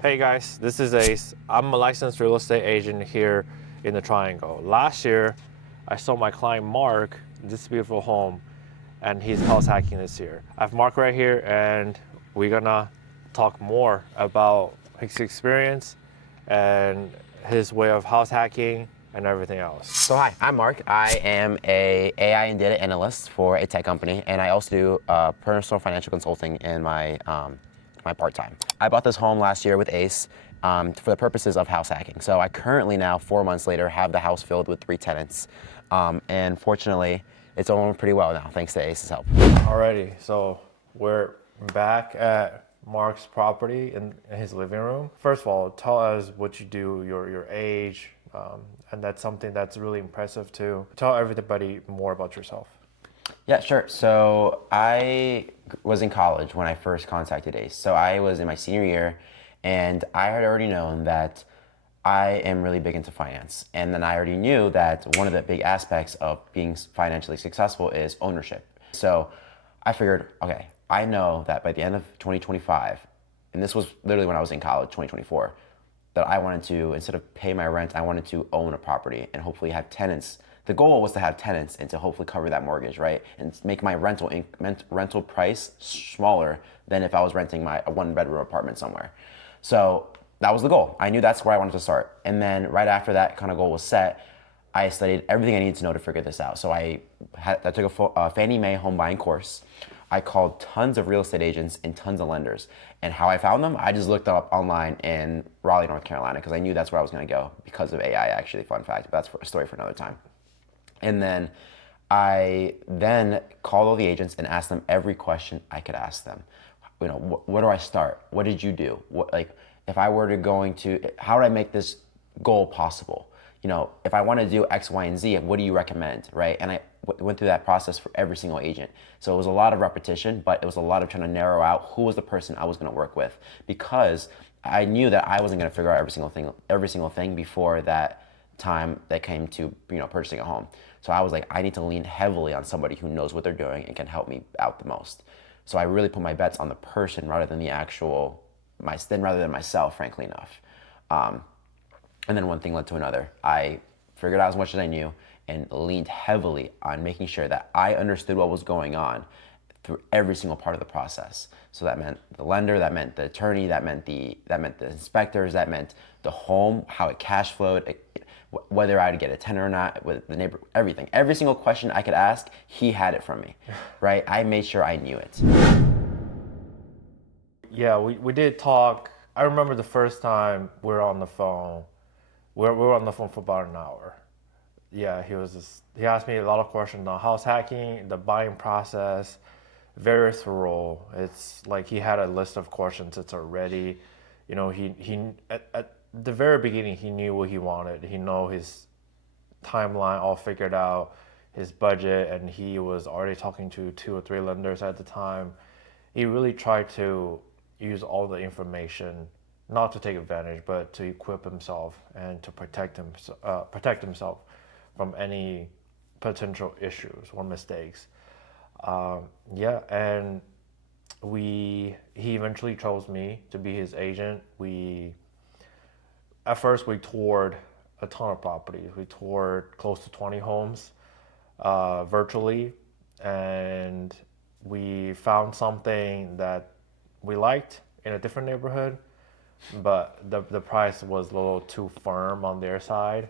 Hey guys, this is Ace. I'm a licensed real estate agent here in the Triangle. Last year, I sold my client Mark this beautiful home, and he's house hacking this year. I have Mark right here, and we're gonna talk more about his experience and his way of house hacking and everything else. So hi, I'm Mark. I am a AI and data analyst for a tech company, and I also do personal financial consulting in my part-time. I bought this home last year with Ace for the purposes of house hacking. So I currently now, 4 months later, have the house filled with 3 tenants, and fortunately, it's going pretty well now, thanks to Ace's help. Alrighty, so we're back at Mark's property in his living room. First of all, tell us what you do, your age, and that's something that's really impressive too. Tell everybody more about yourself. Yeah, sure. So I was in college when I first contacted Ace. So I was in my senior year, and I had already known that I am really big into finance. And then I already knew that one of the big aspects of being financially successful is ownership. So I figured, okay, I know that by the end of 2025, and this was literally when I was in college, 2024, that I wanted to, instead of pay my rent, I wanted to own a property and hopefully have tenants. The goal was to have tenants and to hopefully cover that mortgage, right? And make my rental price smaller than if I was renting a 1-bedroom apartment somewhere. So that was the goal. I knew that's where I wanted to start. And then right after that kind of goal was set, I studied everything I needed to know to figure this out. So I took a Fannie Mae home buying course. I called tons of real estate agents and tons of lenders. And how I found them, I just looked up online in Raleigh, North Carolina, because I knew that's where I was going to go because of AI, actually. Fun fact, but that's a story for another time. And then I called all the agents and asked them every question I could ask them. You know, where do I start? What did you do? If I were how would I make this goal possible? You know, if I want to do X, Y, and Z, what do you recommend, right? And I went through that process for every single agent. So it was a lot of repetition, but it was a lot of trying to narrow out who was the person I was going to work with, because I knew that I wasn't going to figure out every single thing before that time that came to, purchasing a home. So I was like, I need to lean heavily on somebody who knows what they're doing and can help me out the most. So I really put my bets on the person rather than rather than myself, frankly enough. And then one thing led to another. I figured out as much as I knew and leaned heavily on making sure that I understood what was going on through every single part of the process. So that meant the lender, that meant the attorney, that meant the inspectors, that meant the home, how it cash flowed, whether I'd get a tenant or not, with the neighbor, everything. Every single question I could ask, he had it from me, right? I made sure I knew it. Yeah, we did talk. I remember the first time we were on the phone. We were on the phone for about an hour. Yeah, he asked me a lot of questions on house hacking, the buying process, very thorough. It's like he had a list of questions that's already, he at the very beginning he knew what he wanted. He know his timeline all figured out, his budget, and he was already talking to 2 or 3 lenders at the time. He really tried to use all the information, not to take advantage, but to equip himself and to protect himself from any potential issues or mistakes. And he eventually chose me to be his agent. At first we toured a ton of properties. We toured close to 20 homes virtually, and we found something that we liked in a different neighborhood, but the price was a little too firm on their side.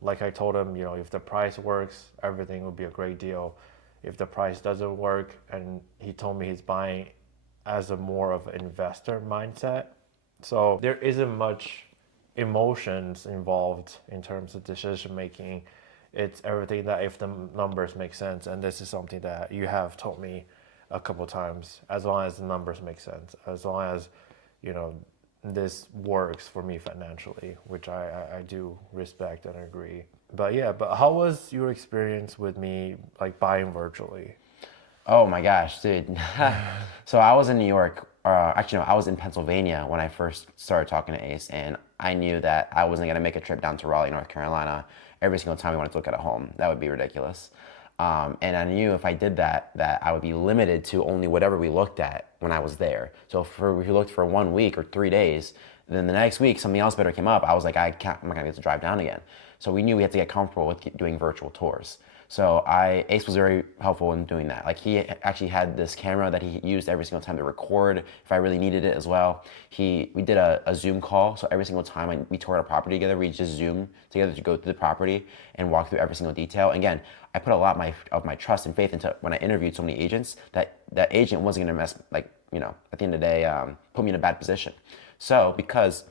Like I told him, if the price works, everything would be a great deal. If the price doesn't work, and he told me he's buying as a more of an investor mindset, so there isn't much emotions involved in terms of decision making. It's everything that if the numbers make sense, and this is something that you have told me a couple times, as long as the numbers make sense, as long as this works for me financially, which I do respect and agree. But how was your experience with me, like, buying virtually? Oh my gosh, dude. So I was in New York, actually no, I was in Pennsylvania when I first started talking to Ace, and I knew that I wasn't gonna make a trip down to Raleigh, North Carolina every single time we wanted to look at a home. That would be ridiculous. And I knew if I did that, that I would be limited to only whatever we looked at when I was there. So if we looked for 1 week or 3 days, then the next week something else better came up. I was like, I'm not gonna get to drive down again. So we knew we had to get comfortable with doing virtual tours. So Ace was very helpful in doing that. Like he actually had this camera that he used every single time to record if I really needed it as well. We did a Zoom call. So every single time we toured a property together, we just Zoom together to go through the property and walk through every single detail. And again, I put a lot of my trust and faith into when I interviewed so many agents that that agent wasn't gonna mess, like, at the end of the day, put me in a bad position. So because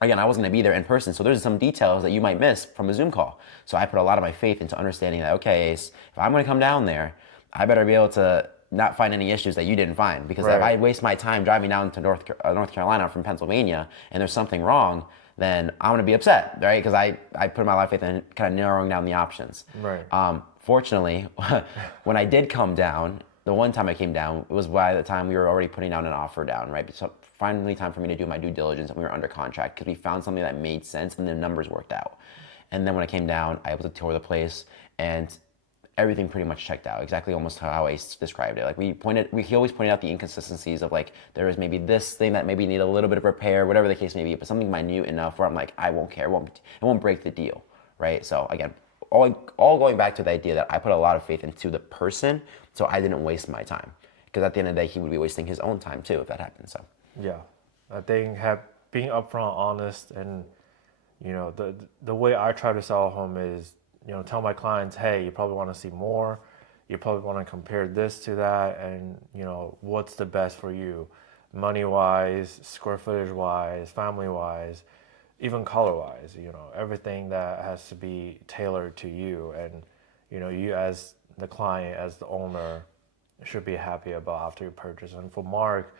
again, I wasn't gonna be there in person, so there's some details that you might miss from a Zoom call. So I put a lot of my faith into understanding that, okay, Ace, if I'm gonna come down there, I better be able to not find any issues that you didn't find. Because if Right. I waste my time driving down to North Carolina from Pennsylvania and there's something wrong, then I'm gonna be upset, right? Because I put my life faith in kind of narrowing down the options. Right. Fortunately, when I did come down, the one time I came down, it was by the time we were already putting down an offer down, right? So finally time for me to do my due diligence, and we were under contract because we found something that made sense and the numbers worked out. And then when I came down, I was able to tour the place, and everything pretty much checked out exactly almost how I described it. Like he always pointed out the inconsistencies of, like, there is maybe this thing that maybe need a little bit of repair, whatever the case may be, but something minute enough where I'm like, I won't care, it won't break the deal, right? So again, all going back to the idea that I put a lot of faith into the person, so I didn't waste my time. Because at the end of the day, he would be wasting his own time too if that happened. So Yeah, I think being upfront, honest, and the way I try to sell a home is, tell my clients, hey, you probably want to see more, you probably want to compare this to that, and what's the best for you, money wise, square footage wise, family wise, even color wise. Everything that has to be tailored to you, and you as the client, as the owner, should be happy about after you purchase. And for Mark,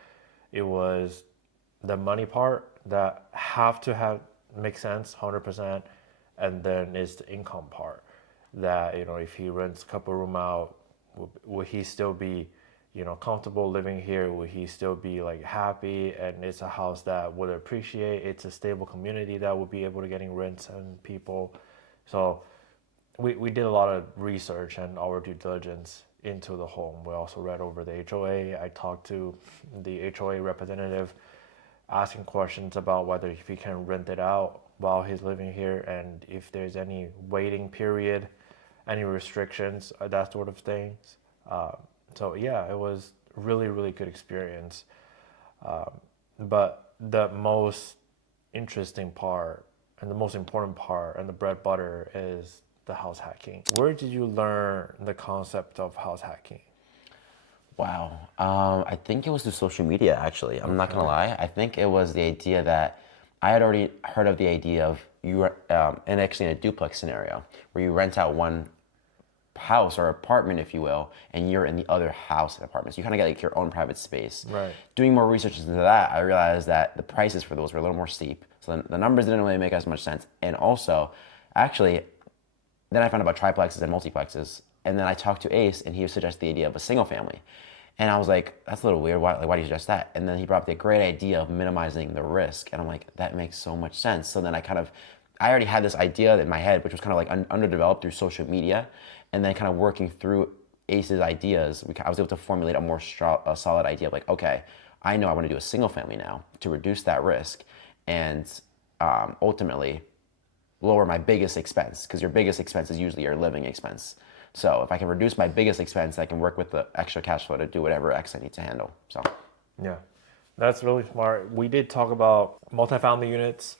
it was the money part that have to have make sense 100%, and then is the income part that if he rents a couple room out, will he still be comfortable living here? Will he still be like happy? And it's a house that would appreciate. It's a stable community that would be able to getting rents and people. So we did a lot of research and our due diligence into the home. We also read over the HOA. I talked to the HOA representative, asking questions about whether if he can rent it out while he's living here, and if there's any waiting period, any restrictions, that sort of things. So yeah, it was really, really good experience. But the most interesting part and the most important part and the bread butter is the house hacking. Where did you learn the concept of house hacking? wow, I think it was through social media. Actually, I'm not gonna Okay. lie. I think it was the idea that I had already heard of the idea of and actually in a duplex scenario where you rent out one house or apartment, if you will, and you're in the other house and apartment. So you kind of get like your own private space. Right. Doing more research into that, I realized that the prices for those were a little more steep. So the numbers didn't really make as much sense. And also, actually, then I found out about triplexes and multiplexes. And then I talked to Ace, and he suggested the idea of a single family. And I was like, that's a little weird. Why do you suggest that? And then he brought up the great idea of minimizing the risk. And I'm like, that makes so much sense. So then I already had this idea in my head, which was kind of like underdeveloped through social media. And then kind of working through Ace's ideas, I was able to formulate a solid idea of like, okay, I know I want to do a single family now to reduce that risk and ultimately lower my biggest expense, because your biggest expense is usually your living expense. So if I can reduce my biggest expense, I can work with the extra cash flow to do whatever X I need to handle. So Yeah, that's really smart. We did talk about multifamily units,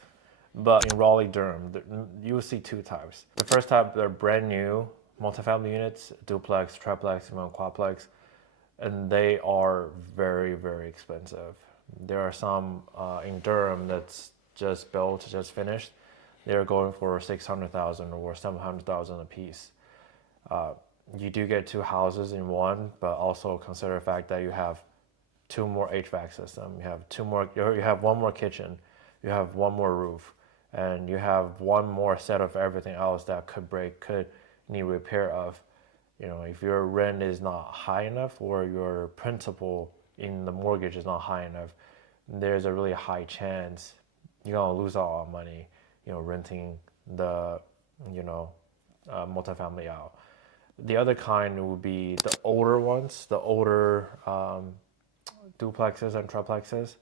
but in Raleigh, Durham, you will see two types. The first type, they're brand new multifamily units, duplex, triplex, even quadplex, and they are very, very expensive. There are some in Durham that's just built, just finished. They're going for 600,000 or 700,000 a piece. You do get two houses in one, but also consider the fact that you have two more HVAC system, you have one more kitchen, you have one more roof, and you have one more set of everything else that could break, could need repair of. If your rent is not high enough or your principal in the mortgage is not high enough, there's a really high chance you're gonna lose all that money, renting the, multifamily out. The other kind would be the older ones, the older duplexes and triplexes,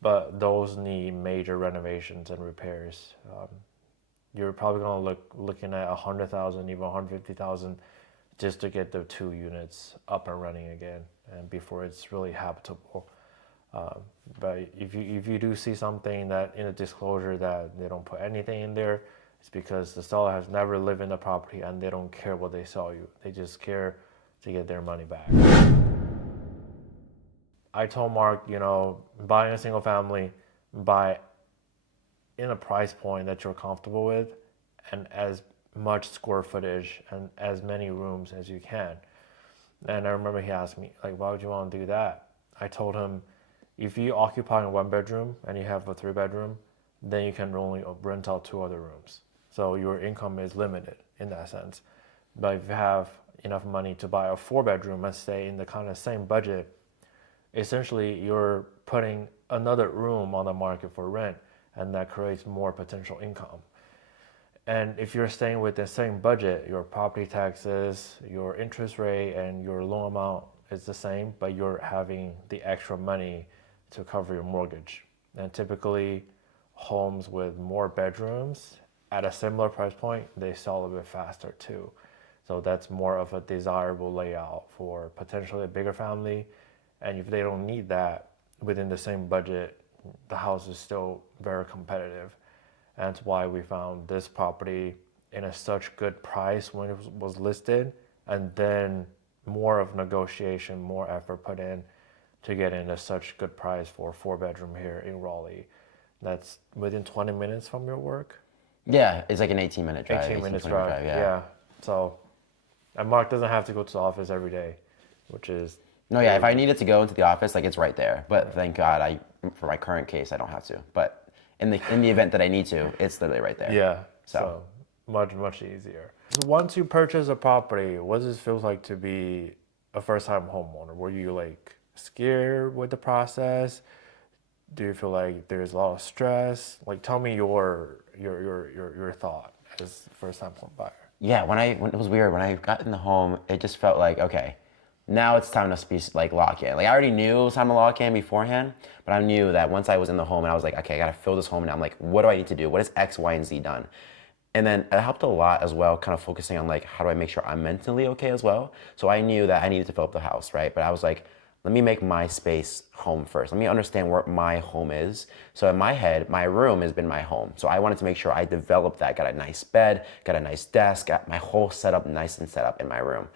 but those need major renovations and repairs. You're probably gonna looking at 100,000, even 150,000, just to get the 2 units up and running again, and before it's really habitable. But if you do see something that in a disclosure that they don't put anything in there, it's because the seller has never lived in the property and they don't care what they sell you. They just care to get their money back. I told Mark, buying a single family, buy in a price point that you're comfortable with and as much square footage and as many rooms as you can. And I remember he asked me, like, why would you want to do that? I told him, if you occupy a 1 bedroom and you have a 3 bedroom, then you can only rent out 2 other rooms. So your income is limited in that sense. But if you have enough money to buy a 4 bedroom and stay in the kind of same budget, essentially you're putting another room on the market for rent, and that creates more potential income. And if you're staying with the same budget, your property taxes, your interest rate, and your loan amount is the same, but you're having the extra money to cover your mortgage. And typically, homes with more bedrooms at a similar price point, they sell a bit faster too. So that's more of a desirable layout for potentially a bigger family. And if they don't need that within the same budget, the house is still very competitive. And that's why we found this property in a such good price when it was listed, and then more of negotiation, more effort put in to get in a such good price for a 4 bedroom here in Raleigh. That's within 20 minutes from your work. Yeah, it's like an 18-minute drive, 18 minutes 20-minute drive. yeah. Yeah. So, and Mark doesn't have to go to the office every day, which is No, yeah, if I needed to go into the office, like it's right there. But thank God, for my current case, I don't have to. But in the event that I need to, it's literally right there. yeah. So Much easier. So once you purchase a property, what does it feel like to be a first-time homeowner? Were you like scared with the process? Do you feel like there's a lot of stress? Like, tell me your thought as first-time home buyer. yeah, when it was weird when I got in the home, it just felt like okay, now it's time to be like lock in. Like I already knew it was time to lock in beforehand, but I knew that once I was in the home and I was like, okay, I gotta fill this home now. I'm like, what do I need to do? What is X, Y, and Z done? And then it helped a lot as well, kind of focusing on like how do I make sure I'm mentally okay as well. So I knew that I needed to fill up the house, right? But I was like, let me make my space home first. Let me understand where my home is. So in my head, my room has been my home. So I wanted to make sure I developed that, got a nice bed, got a nice desk, got my whole setup nice and set up in my room.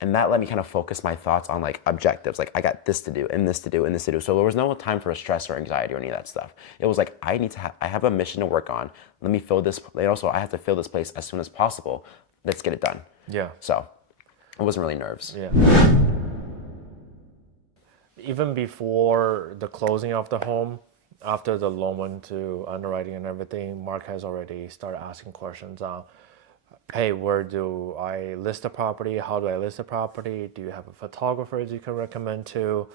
And that let me kind of focus my thoughts on like objectives. Like I got this to do and this to do and this to do. So there was no time for stress or anxiety or any of that stuff. It was like, I have a mission to work on. Let me fill this, and also I have to fill this place as soon as possible. Let's get it done. Yeah. So it wasn't really nerves. Yeah. Even before the closing of the home, after the loan went to underwriting and everything, Mark has already started asking questions on, hey, where do I list the property? How do I list the property? Do you have a photographer you can recommend to?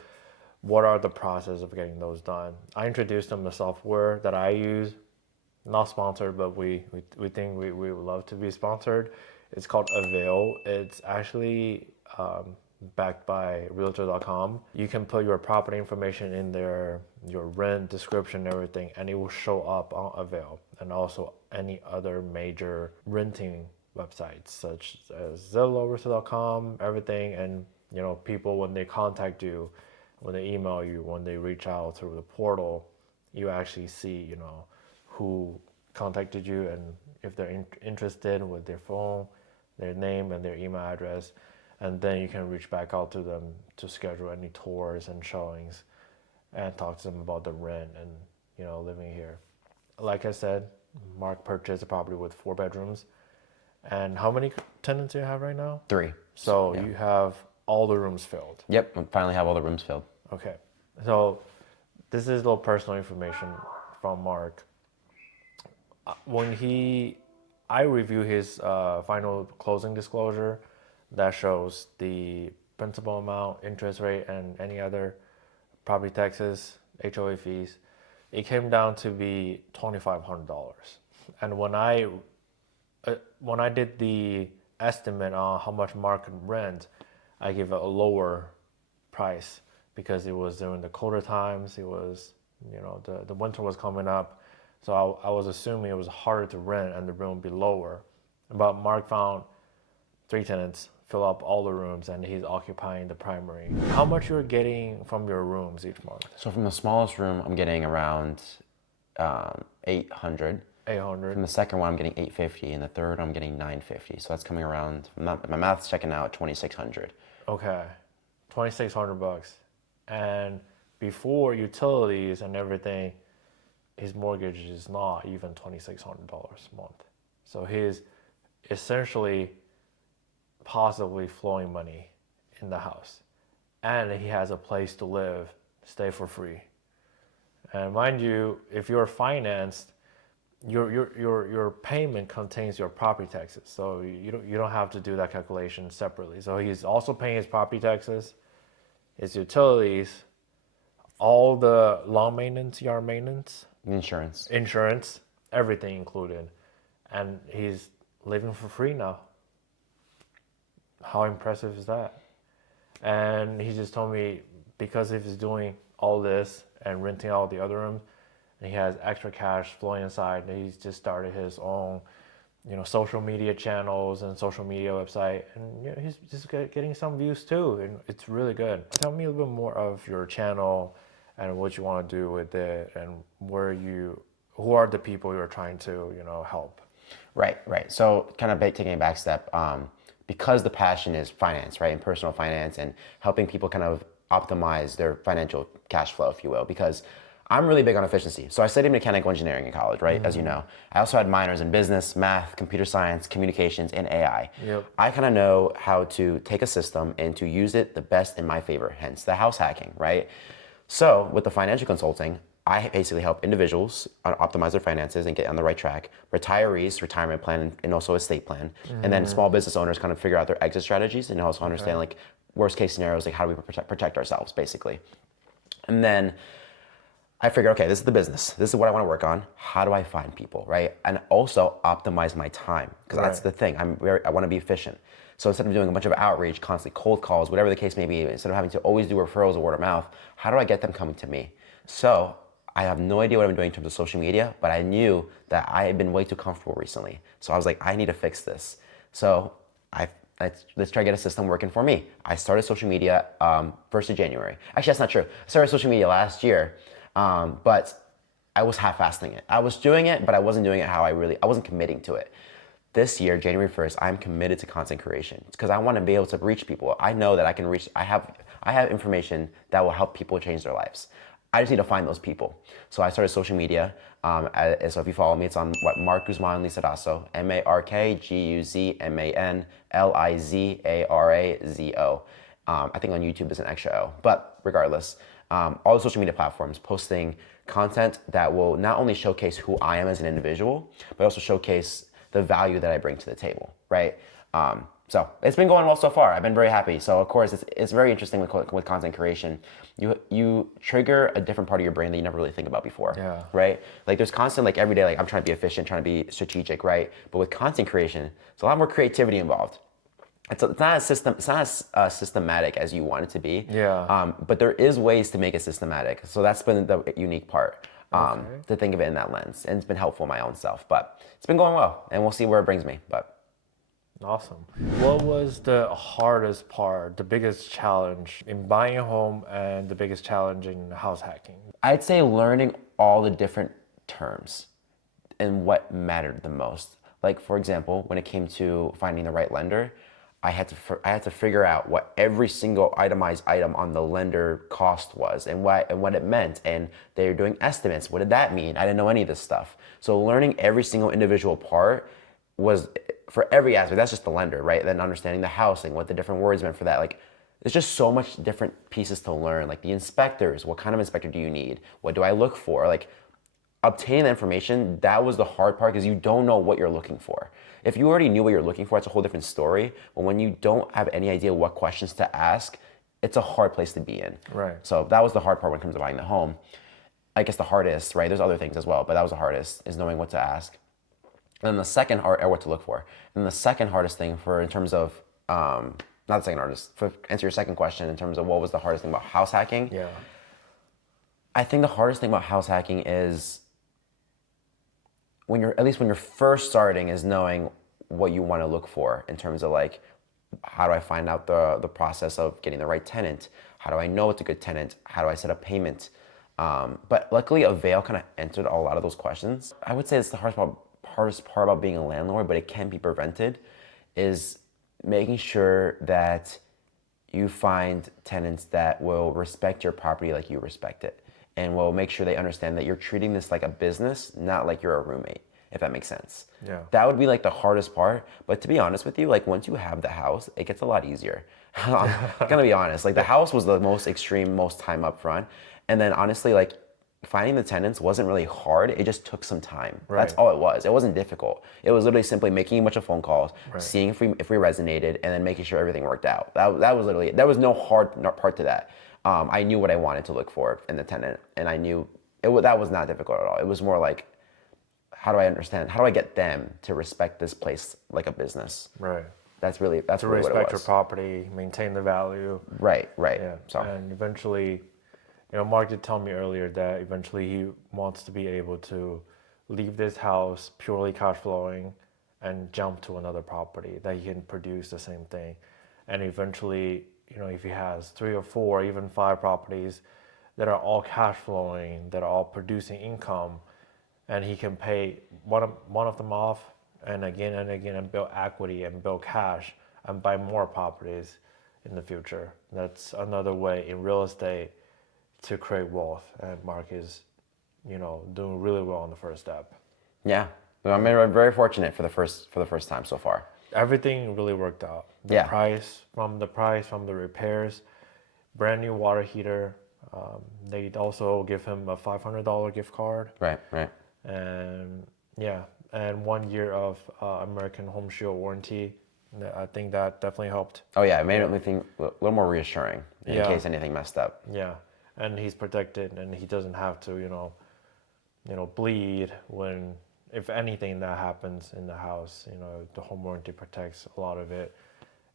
What are the process of getting those done? I introduced them the software that I use, not sponsored, but we think we would love to be sponsored. It's called Avail. It's actually backed by Realtor.com. You can put your property information in there, your rent description, everything, and it will show up on Avail and also any other major renting websites such as Zillow, Realtor.com, everything. And people when they contact you, when they email you, when they reach out through the portal, you actually see who contacted you and if they're interested with their phone, their name, and their email address. And then you can reach back out to them to schedule any tours and showings and talk to them about the rent and living here. Like I said, Mark purchased a property with 4 bedrooms. And how many tenants do you have right now? 3. So yeah. You have all the rooms filled. Yep, I finally have all the rooms filled. Okay. So this is a little personal information from Mark. I review his final closing disclosure that shows the principal amount, interest rate, and any other property taxes, HOA fees. It came down to be $2,500. And when I did the estimate on how much market rent, I give it a lower price because it was during the colder times. It was, the winter was coming up. So I was assuming it was harder to rent and the room would be lower. But Mark found 3 tenants, fill up all the rooms, and he's occupying the primary. How much you're getting from your rooms each month? So from the smallest room, I'm getting around 800. 800. From the second one, I'm getting 850, and the third, I'm getting 950. So that's coming around. My math's checking out at 2,600. Okay, $2,600. And before utilities and everything, his mortgage is not even $2,600 a month. So he's essentially possibly flowing money in the house, and he has a place to live, stay for free. And mind you, if you're financed, your payment contains your property taxes, so you don't have to do that calculation separately. So he's also paying his property taxes, his utilities, all the lawn maintenance, yard maintenance, insurance, everything included, and he's living for free now. How impressive is that? And he just told me because if he's doing all this and renting out the other rooms, and he has extra cash flowing inside, and he's just started his own, social media channels and social media website, and he's just getting some views too, and it's really good. Tell me a little bit more of your channel and what you want to do with it, and who are the people you're trying to, help. Right. So kind of taking a back step, because the passion is finance, right, and personal finance, and helping people kind of optimize their financial cash flow, if you will, because I'm really big on efficiency. So I studied mechanical engineering in college, right, as you know. I also had minors in business, math, computer science, communications, and AI. Yep. I kind of know how to take a system and to use it the best in my favor, hence the house hacking, right? So with the financial consulting, I basically help individuals optimize their finances and get on the right track, retirees, retirement plan, and also estate plan, and then small business owners kind of figure out their exit strategies and also understand like worst case scenarios, like how do we protect ourselves basically. And then I figured, okay, this is the business. This is what I want to work on. How do I find people, right? And also optimize my time, because that's the thing. I want to be efficient. So instead of doing a bunch of outreach, constantly cold calls, whatever the case may be, instead of having to always do referrals or word of mouth, how do I get them coming to me? So I have no idea what I'm doing in terms of social media, but I knew that I had been way too comfortable recently. So I was like, I need to fix this. So let's try to get a system working for me. I started social media 1st of January. Actually, that's not true. I started social media last year, but I was half-assing it. I was doing it, but I wasn't doing it how I wasn't committing to it. This year, January 1st, I'm committed to content creation because I want to be able to reach people. I know that I have information that will help people change their lives. I just need to find those people. So I started social media. So if you follow me, it's on Mark Guzman Lizarazo, MarkGuzman Lizarazo. I think on YouTube there's an extra O. But regardless, all the social media platforms posting content that will not only showcase who I am as an individual, but also showcase the value that I bring to the table, right? So it's been going well so far. I've been very happy. So of course, it's very interesting with content creation. You trigger a different part of your brain that you never really think about before, right? Like there's constant, like every day, like I'm trying to be efficient, trying to be strategic, right? But with content creation, there's a lot more creativity involved. It's not as systematic as you want it to be. But there is ways to make it systematic. So that's been the unique part. To think of it in that lens, and it's been helpful in my own self. But it's been going well, and we'll see where it brings me. But awesome. What was the hardest part, the biggest challenge in buying a home, and the biggest challenge in house hacking? I'd say learning all the different terms and what mattered the most. Like for example, when it came to finding the right lender, I had to figure out what every single itemized item on the lender cost was and what it meant. And they were doing estimates. What did that mean? I didn't know any of this stuff. So learning every single individual part was for every aspect. That's just the lender, right? Then understanding the housing, what the different words meant for that. Like there's just so much different pieces to learn. Like the inspectors, what kind of inspector do you need? What do I look for? Like obtaining the information, that was the hard part because you don't know what you're looking for. If you already knew what you're looking for, it's a whole different story. But when you don't have any idea what questions to ask, it's a hard place to be in. Right. So that was the hard part when it comes to buying the home. I guess the hardest, right? There's other things as well, but that was the hardest, is knowing what to ask. And then the second hard, or what to look for. And the second hardest thing for in terms of not the second hardest, for answer your second question in terms of what was the hardest thing about house hacking. Yeah. I think the hardest thing about house hacking is when you're, at least when you're first starting, is knowing what you want to look for in terms of like, how do I find out the process of getting the right tenant? How do I know it's a good tenant? How do I set up payment? But luckily, Avail kind of answered a lot of those questions. I would say it's the hardest part about being a landlord, but it can be prevented, is making sure that you find tenants that will respect your property like you respect it, and will make sure they understand that you're treating this like a business, not like you're a roommate, if that makes sense. Yeah. That would be like the hardest part. But to be honest with you, like once you have the house, it gets a lot easier. I'm gonna be honest. Like the house was the most extreme, most time up front. And then honestly, like finding the tenants wasn't really hard. It just took some time. That's Right. all it was. It wasn't difficult. It was literally simply making a bunch of phone calls, Right. seeing if we resonated, and then making sure everything worked out. That was literally, there was no hard part to that. I knew what I wanted to look for in the tenant, and I knew that was not difficult at all. It was more like, how do I understand? How do I get them to respect this place like a business? Right. That's really To what it respect your was. property, maintain the value. Right. Yeah. So And eventually, Mark did tell me earlier that eventually he wants to be able to leave this house purely cash flowing and jump to another property that he can produce the same thing. And eventually, if he has 3 or 4, even 5 properties that are all cash flowing, that are all producing income, and he can pay one of them off and again and build equity and build cash and buy more properties in the future. That's another way in real estate to create wealth. And Mark is, doing really well on the first step. yeah, I'm very fortunate for the first time so far. Everything really worked out. The Yeah. price, from the repairs, brand new water heater. They also give him a $500 gift card, Right. and yeah, and 1 year of American Home Shield warranty. I think that definitely helped. Oh yeah, it made me think a little more reassuring in Yeah. case anything messed up. Yeah, and he's protected, and he doesn't have to, bleed when, if anything that happens in the house. The home warranty protects a lot of it,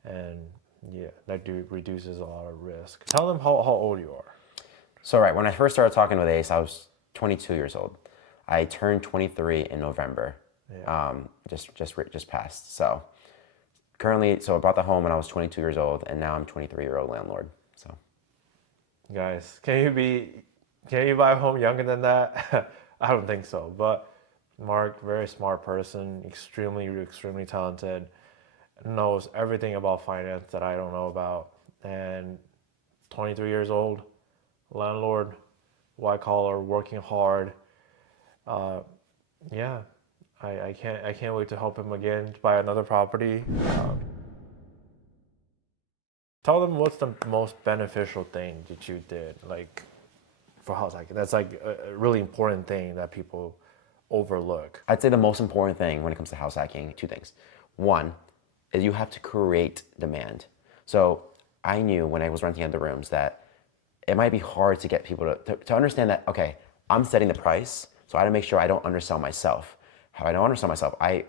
and yeah, that reduces a lot of risk. Tell them how old you are. So right, when I first started talking with Ace, I was 22 years old. I turned 23 in November. Yeah. Just passed. So currently, I bought the home when I was 22 years old, and now I'm 23-year-old landlord. So Guys, can you buy a home younger than that? I don't think so. But Mark, very smart person, extremely talented, knows everything about finance that I don't know about, and 23 years old, landlord, white collar, working hard. Yeah, I can't wait to help him again to buy another property. Tell them what's the most beneficial thing that you did, like for house hacking. That's like a really important thing that people overlook. I'd say the most important thing when it comes to house hacking, two things. One is you have to create demand. So I knew when I was renting out the rooms that it might be hard to get people to understand that, okay, I'm setting the price, so I had to make sure I don't undersell myself. How I don't undersell myself, I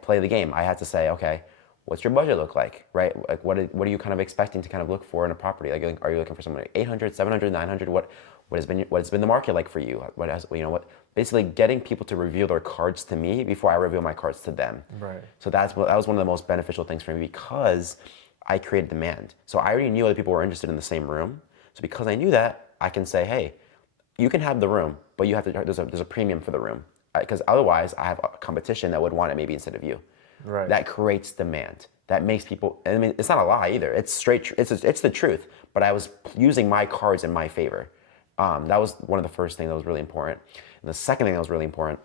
play the game. I had to say, okay, what's your budget look like, right? Like what are you kind of expecting to kind of look for in a property? Like, are you looking for something like 800, 700, 900? What has been the market like for you? Basically getting people to reveal their cards to me before I reveal my cards to them. Right. So that was one of the most beneficial things for me, because I created demand. So I already knew other people were interested in the same room. So because I knew that, I can say, hey, you can have the room, but you have to, there's a premium for the room. Because otherwise I have a competition that would want it maybe instead of you. Right. That creates demand. That makes people, I mean, it's not a lie either. It's straight, it's the truth. But I was using my cards in my favor. That was one of the first things that was really important. And the second thing that was really important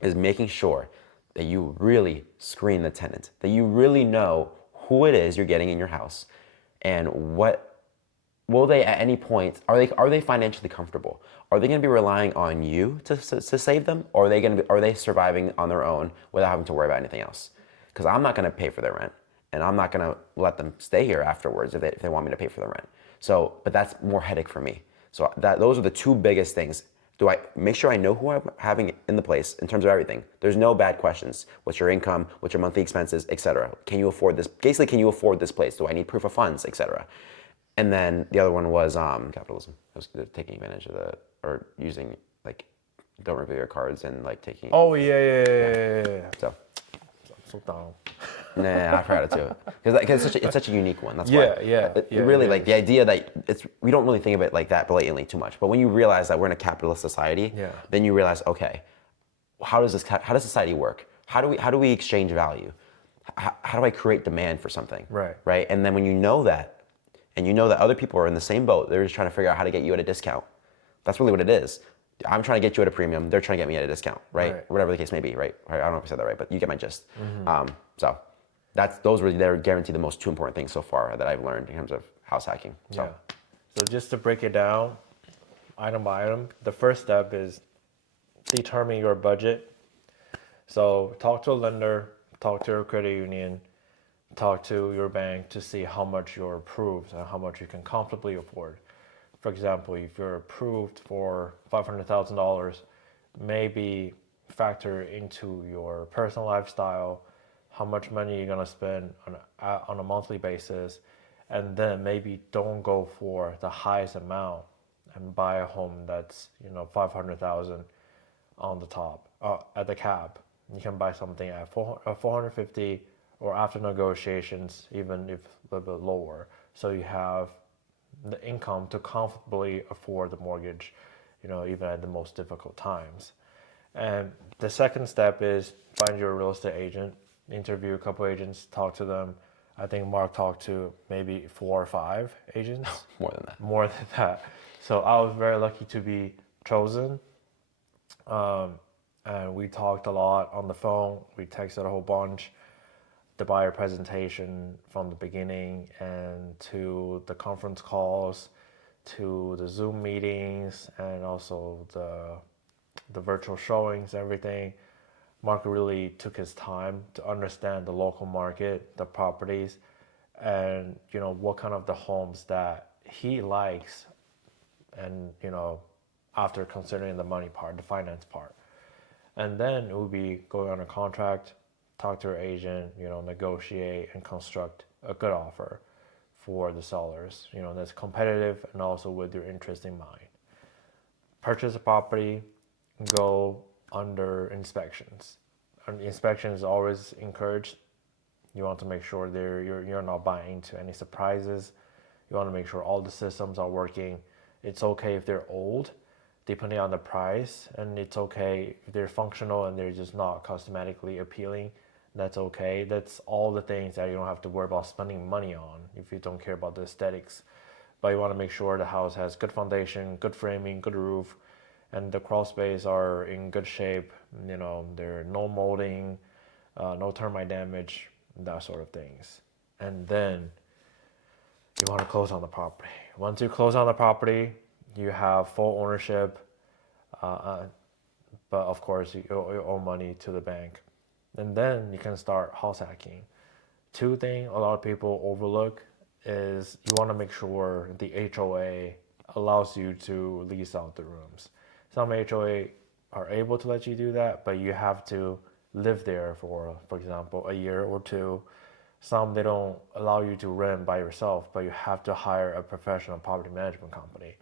is making sure that you really screen the tenant, that you really know who it is you're getting in your house, and what will they at any point, are they financially comfortable? Are they going to be relying on you to save them, or are they surviving on their own without having to worry about anything else? Because I'm not going to pay for their rent, and I'm not going to let them stay here afterwards if they want me to pay for the rent. So, but that's more headache for me. So those are the two biggest things. Do I make sure I know who I'm having in the place in terms of everything? There's no bad questions. What's your income? What's your monthly expenses, etc. Can you afford this? Basically, can you afford this place? Do I need proof of funds, etc. And then the other one was capitalism. I was taking advantage of the or using like don't reveal your cards and like taking Oh yeah, yeah. yeah, yeah. So I'm so down. nah, I forgot it too because it's such a unique one. That's why Yeah, it yeah. It really like the is. idea that it's we don't really think of it like that blatantly too much. But when you realize that we're in a capitalist society, Yeah. then you realize okay, how does society work? How do we exchange value? How do I create demand for something? Right. Right. And then when you know that, and you know that other people are in the same boat, they're just trying to figure out how to get you at a discount. That's really what it is. I'm trying to get you at a premium. They're trying to get me at a discount, right? Right. Whatever the case may be, right? I don't know if I said that right, but you get my gist. Mm-hmm. So those were they're guaranteed the most two important things so far that I've learned in terms of house hacking. So Yeah. So just to break it down, item by item, the first step is determine your budget. So talk to a lender, talk to your credit union, talk to your bank to see how much you're approved and how much you can comfortably afford. For example, if you're approved for $500,000, maybe factor into your personal lifestyle, how much money you're gonna spend on a monthly basis, and then maybe don't go for the highest amount and buy a home that's 500,000 on the top at the cap. You can buy something at 450 or after negotiations, even if a little bit lower. So you have the income to comfortably afford the mortgage, even at the most difficult times. And the second step is find your real estate agent, interview a couple agents, talk to them. I think Mark talked to maybe 4 or 5 agents. more than that. More than that. So I was very lucky to be chosen. And we talked a lot on the phone. We texted a whole bunch. The buyer presentation from the beginning and to the conference calls, to the Zoom meetings, and also the virtual showings, everything. Mark really took his time to understand the local market, the properties, and what kind of the homes that he likes, and after considering the money part, the finance part. And then it would be going on a contract, talk to your agent, negotiate and construct a good offer for the sellers, that's competitive and also with your interest in mind. Purchase a property, go under inspections. And inspection is always encouraged. You want to make sure you're not buying into any surprises. You want to make sure all the systems are working. It's okay if they're old, depending on the price, and it's okay if they're functional and they're just not cosmetically appealing. That's okay. That's all the things that you don't have to worry about spending money on if you don't care about the aesthetics. But you want to make sure the house has good foundation, good framing, good roof, and the crawl space are in good shape. There are no molding, no termite damage, that sort of things. And then you want to close on the property. Once you close on the property, you have full ownership, but of course you owe money to the bank. And then you can start house hacking. Two things a lot of people overlook is you want to make sure the HOA allows you to lease out the rooms. Some HOA are able to let you do that, but you have to live there for example, a year or two. Some they don't allow you to rent by yourself, but you have to hire a professional property management company.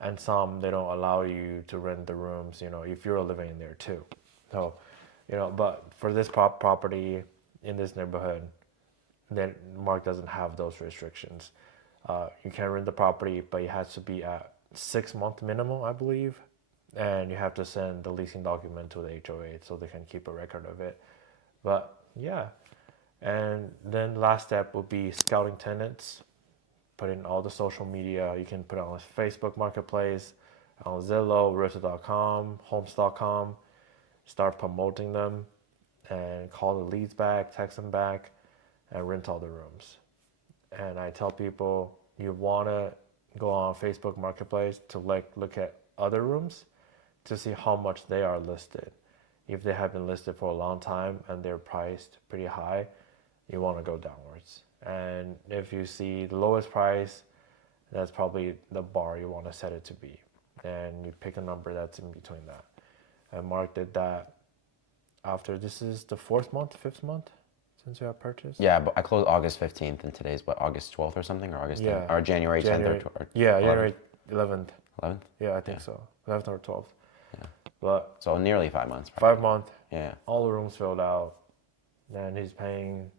And some they don't allow you to rent the rooms, if you're living in there too. So, but for this property in this neighborhood, then Mark doesn't have those restrictions. You can rent the property, but it has to be at 6 month minimum, I believe, and you have to send the leasing document to the HOA so they can keep a record of it. But yeah, and then the last step would be scouting tenants. Put in all the social media. You can put it on Facebook Marketplace, on Zillow, Realtor.com, Homes.com. Start promoting them and call the leads back, text them back, and rent all the rooms. And I tell people you want to go on Facebook Marketplace to look at other rooms to see how much they are listed. If they have been listed for a long time and they're priced pretty high, you want to go downwards. And if you see the lowest price, that's probably the bar you want to set it to be. and you pick a number that's in between that. And Mark did that after, this is the fifth month since you have purchased? Yeah, but I closed August 15th, and today's what, August 12th or something, or August 10th, Yeah. or January 10th or Yeah, 11th? January 11th. 11th? Yeah, I think so. 11th or 12th. Yeah. But So nearly 5 months. Probably. 5 month, Yeah. all the rooms filled out, and he's paying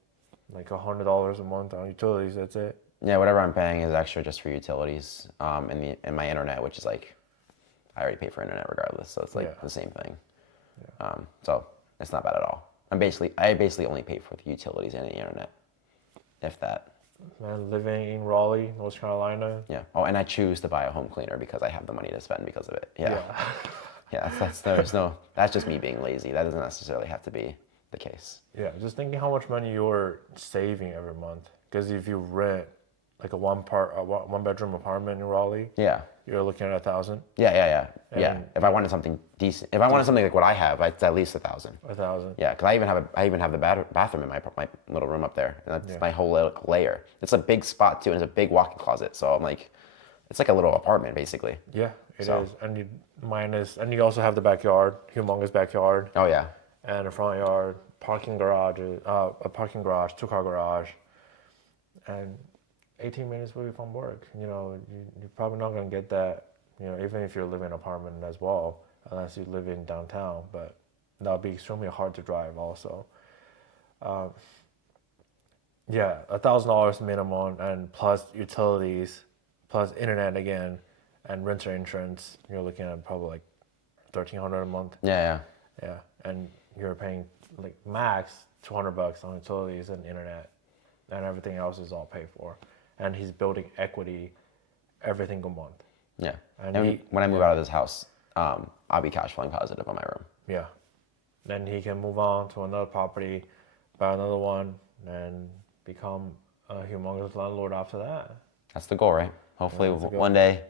like $100 a month on utilities. That's it. Yeah, whatever I'm paying is extra just for utilities, and my internet, which is like, I already pay for internet regardless, so it's like the same thing. Yeah. So it's not bad at all. I basically only pay for the utilities and the internet, if that. Man, living in Raleigh, North Carolina. Yeah. Oh, and I choose to buy a home cleaner because I have the money to spend because of it. Yeah. Yeah. That's just me being lazy. That doesn't necessarily have to be the case. Yeah, just thinking how much money you're saving every month. Because if you rent like a one bedroom apartment in Raleigh, Yeah. you're looking at 1,000. Yeah. And If I wanted something decent, if I wanted something like what I have, it's at least 1,000. 1,000. Yeah, because I even have the bathroom in my little room up there, and that's my whole layer. It's a big spot too, and it's a big walk-in closet. So I'm like, it's like a little apartment basically. Yeah, it is. And you also have the backyard, humongous backyard, Oh yeah. and a front yard, a parking garage, 2-car garage, and 18 minutes away from work. You know, you're probably not gonna get that. You know, even if you live in an apartment as well, unless you live in downtown, but that'll be extremely hard to drive also. Yeah, $1,000 minimum, and plus utilities, plus internet again, and renter insurance. You're looking at probably like $1,300 a month. Yeah. Yeah, and you're paying like max $200 on utilities and internet, and everything else is all paid for. And he's building equity every single month. Yeah. And when I move out of this house, I'll be cash flowing positive on my room. Yeah. Then he can move on to another property, buy another one, and become a humongous landlord after that. That's the goal, right? Hopefully one day,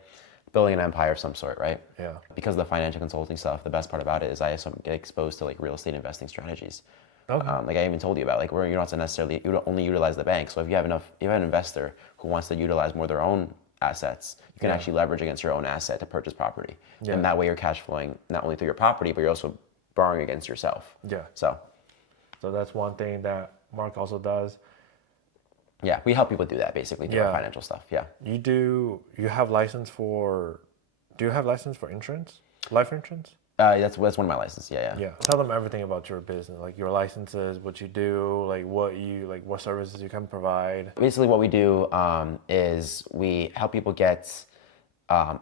building an empire of some sort, right? Yeah. Because of the financial consulting stuff, the best part about it is I also get exposed to like real estate investing strategies. Okay. Like I even told you about, like where you don't necessarily only utilize the bank. So if you have an investor who wants to utilize more of their own assets, you can actually leverage against your own asset to purchase property. Yeah. And that way you're cash flowing not only through your property, but you're also borrowing against yourself. Yeah. So that's one thing that Mark also does. yeah, we help people do that basically through our financial stuff. Yeah. Do you have license for insurance? Life insurance? That's one of my licenses. Yeah. Yeah. Tell them everything about your business, like your licenses, what you do, what services you can provide. Basically, what we do is we help people get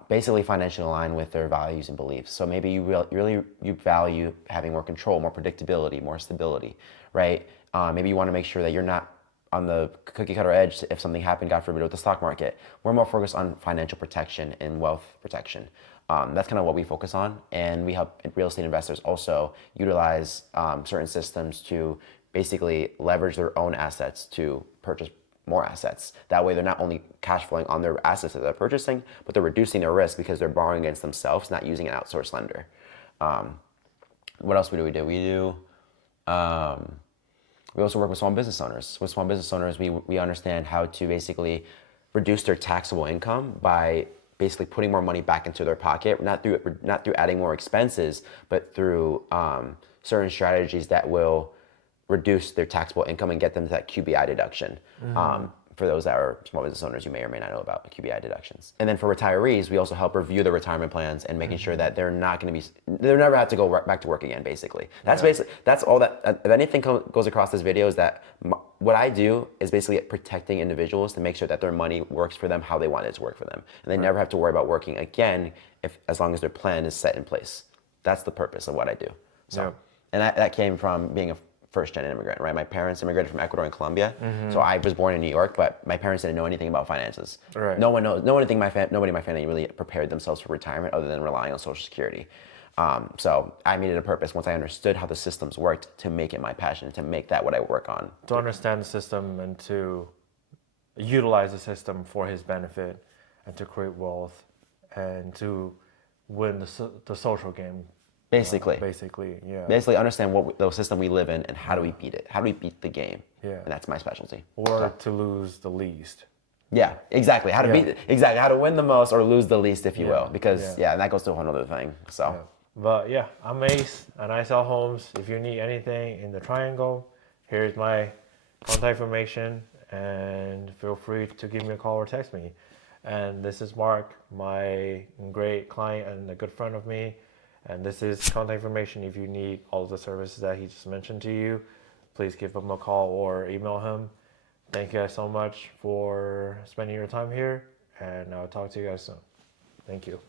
basically financially aligned with their values and beliefs. So maybe you value having more control, more predictability, more stability, right? Maybe you want to make sure that you're not on the cookie cutter edge if something happened, God forbid, with the stock market. We're more focused on financial protection and wealth protection. That's kind of what we focus on, and we help real estate investors also utilize certain systems to basically leverage their own assets to purchase more assets. That way they're not only cash flowing on their assets that they're purchasing, but they're reducing their risk because they're borrowing against themselves, not using an outsourced lender. What else do? We also work with small business owners. With small business owners, we understand how to basically reduce their taxable income by basically putting more money back into their pocket, not through adding more expenses, but through certain strategies that will reduce their taxable income and get them to that QBI deduction. For those that are small business owners, you may or may not know about QBI deductions. And then for retirees, we also help review their retirement plans and making sure that they'll never have to go back to work again, basically. That's all that, if anything goes across this video is that what I do is basically protecting individuals to make sure that their money works for them how they want it to work for them. And they never have to worry about working again as long as their plan is set in place. That's the purpose of what I do. So, and that came from being a first-gen immigrant, right? My parents immigrated from Ecuador and Colombia, so I was born in New York, but my parents didn't know anything about finances. Right. Nobody in my family really prepared themselves for retirement other than relying on Social Security. So I made it a purpose once I understood how the systems worked to make it my passion, to make that what I work on. To understand the system and to utilize the system for his benefit and to create wealth and to win the social game. Basically, yeah. Basically, understand what the system we live in and how do we beat it? How do we beat the game? Yeah. And that's my specialty. Or to lose the least. Yeah, exactly. How to Yeah. beat exactly how to win the most or lose the least, if you Yeah. will. Because Yeah. yeah, and that goes to a whole other thing. So Yeah. But yeah, I'm Ace and I sell homes. If you need anything in the triangle, here's my contact information and feel free to give me a call or text me. And this is Mark, my great client and a good friend of me. And this is contact information if you need all of the services that he just mentioned to you. Please give him a call or email him. Thank you guys so much for spending your time here, and I'll talk to you guys soon. Thank you.